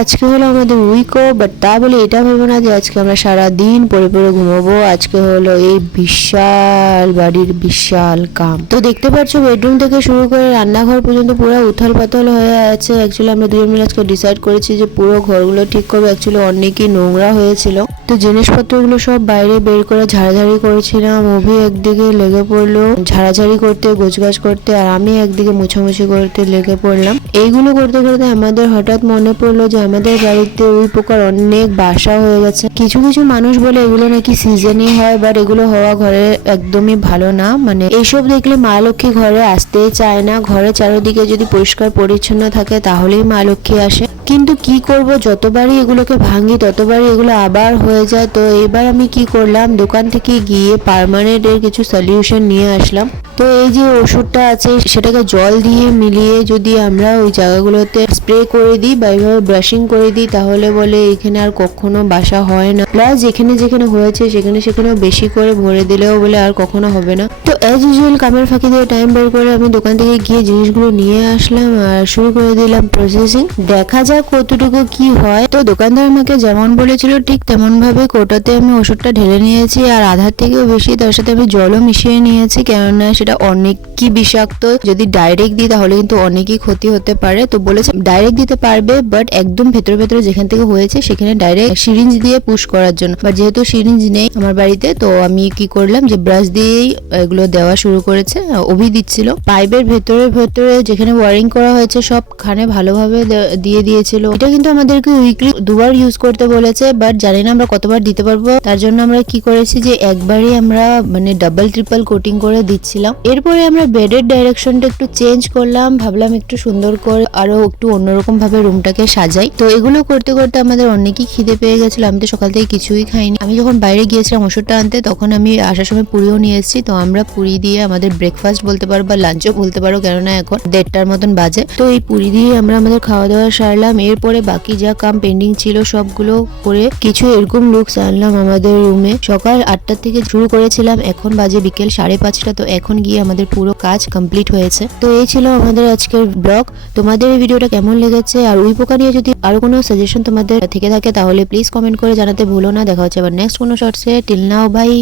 আজকে হলো আমাদের উইকও, বাট তা বলে এটা ভেবো না যে আজকে আমরা সারাদিন পড়ে পড়ে ঘুমাবো। আজকে হলো এই বিশাল বাড়ির বিশাল কাম। তো দেখতে পাচ্ছ বেডরুম থেকে শুরু করে রান্নাঘর পর্যন্ত পুরো উথাল পাতাল হয়ে আছে। অ্যাকচুয়ালি আমরা দুজন মিলে আজকে ডিসাইড করেছি যে পুরো ঘরগুলো ঠিক করবো। অ্যাকচুয়ালি অনেকই নোংরা হয়েছিল, তো জিনিসপত্রগুলো সব বাইরে বের করে ঝাড়াঝাড়ি করেছিলাম। অভি একদিকে লেগে পড়লো ঝাড়াঝাড়ি করতে, গোছগাছ করতে, আর আমি একদিকে মুছামুছি করতে লেগে পড়লাম। এইগুলো করতে করতে আমাদের হঠাৎ মনে পড়লো যে আমাদের বাড়িতে উই পোকার অনেক বাসা হয়ে গেছে। কিছু কিছু মানুষ বলে এগুলো নাকি সিজনই হয়, বাট এগুলো হওয়া ঘরে একদমই ভালো না। মানে এইসব দেখলে মা লক্ষ্মী ঘরে আসতেই চায় না। ঘরে চারিদিকে যদি পরিষ্কার পরিচ্ছন্ন থাকে তাহলেই মা লক্ষ্মী আসে। কিন্তু কি করব, যতবারই এগুলোকে ভাঙি ততবারই এগুলো আবার হয়ে যায়। তো এবার আমি কি করলাম, দোকান থেকে গিয়ে পার্মানেন্ট এর কিছু সলিউশন নিয়ে আসলাম। তো এই যে ওষুধটা আছে সেটাকে জল দিয়ে মিলিয়ে যদি আমরা ওই জায়গাগুলোতে স্প্রে করে দিই বা এইভাবে ব্রাশিং করে দিই, তাহলে বলে এখানে আর কখনো বাসা হয় না। প্লাস যেখানে যেখানে হয়েছে সেখানেও বেশি করে ভরে দিলেও বলে আর কখনো হবে না। তো অ্যাজ ইউজুয়াল কামের ফাঁকি দিয়ে টাইম বের করে আমি দোকান থেকে গিয়ে জিনিসগুলো নিয়ে আসলাম আর শুরু করে দিলাম প্রসেসিং। দেখা যাক কতটুকু কি হয়। তো দোকানদার আমাকে যেমন বলেছিল ঠিক তেমন ভাবে কোটাতে আমি ওষুধটা ঢেলে নিয়েছি, আর আধার থেকেও বেশি তার সাথে আমি জলও মিশিয়ে নিয়েছি, কেননা সেটা অনেকই বিষাক্ত। যদি ডাইরেক্ট দিই তাহলে কিন্তু অনেকই ক্ষতি হতে পারে। তো বলেছে ডাইরেক্ট দিতে পারবে, বাট একদম ভেতরে ভেতরে যেখান থেকে হয়েছে সেখানে ডাইরেক্ট সিরিঞ্জ দিয়ে পুশ করার জন্য। বাট যেহেতু সিরিঞ্জ নেই আমার বাড়িতে, তো আমি কি করলাম যে ব্রাশ দিয়েই এগুলো দেওয়া শুরু করেছে। অভি দিচ্ছিল পাইপের ভেতরে ভেতরে যেখানে ওয়ারিং করা হয়েছে সবখানে ভালোভাবে দিয়ে দিয়েছিল। এটা কিন্তু আমাদেরকে উইকলি দুবার ইউজ করতে বলেছে, বাট জানি না আমরা কতবার দিতে পারবো। তার জন্য আমরা কি করেছি যে একবারই আমরা মানে ডাবল ট্রিপল কোটিং করে দিচ্ছিলাম। এরপরে আমরা বেডের ডাইরেকশনটা একটু চেঞ্জ করলাম, ভাবলাম একটু সুন্দর করে আরো একটু অন্যরকম ভাবে রুমটাকে সাজাই। তো এগুলো করতে করতে আমাদের অনেকই খিদে পেয়ে গেছিল। আমি তো সকাল থেকে কিছুই খাইনি। আমি যখন বাইরে গিয়েছিলাম ওষুধটা আনতে তখন আমি আসার সময় পুরিও নিয়ে এসেছি। তো আমরা পুরি দিয়ে আমাদের ব্রেকফাস্ট বলতে পারো বা লাঞ্চও বলতে পারো, কেননা এখন 1:30টার মতন বাজে। তো এই পুরি দিয়ে আমরা আমাদের খাওয়া দাওয়া সারলাম। এরপরে বাকি যা কাম পেন্ডিং ছিল সবগুলো করে কিছু এরকম লুকস আনলাম আমাদের রুমে। সকাল 8টা থেকে শুরু করেছিলাম, এখন বাজে বিকেল 5:30। তো এখন গিয়ে আমাদের পুরো কাজ কমপ্লিট হয়েছে। তো এই ছিল আমাদের আজকের ব্লগ। তোমাদের এই ভিডিওটা কেমন লেগেছে, আর উই পোকা নিয়ে যদি আরো কোনো সাজেশন তোমাদের থেকে থাকে তাহলে প্লিজ কমেন্ট করে জানাতে ভুলো না। দেখা হচ্ছে আবার নেক্সট কোনো শর্টসে। Till now by.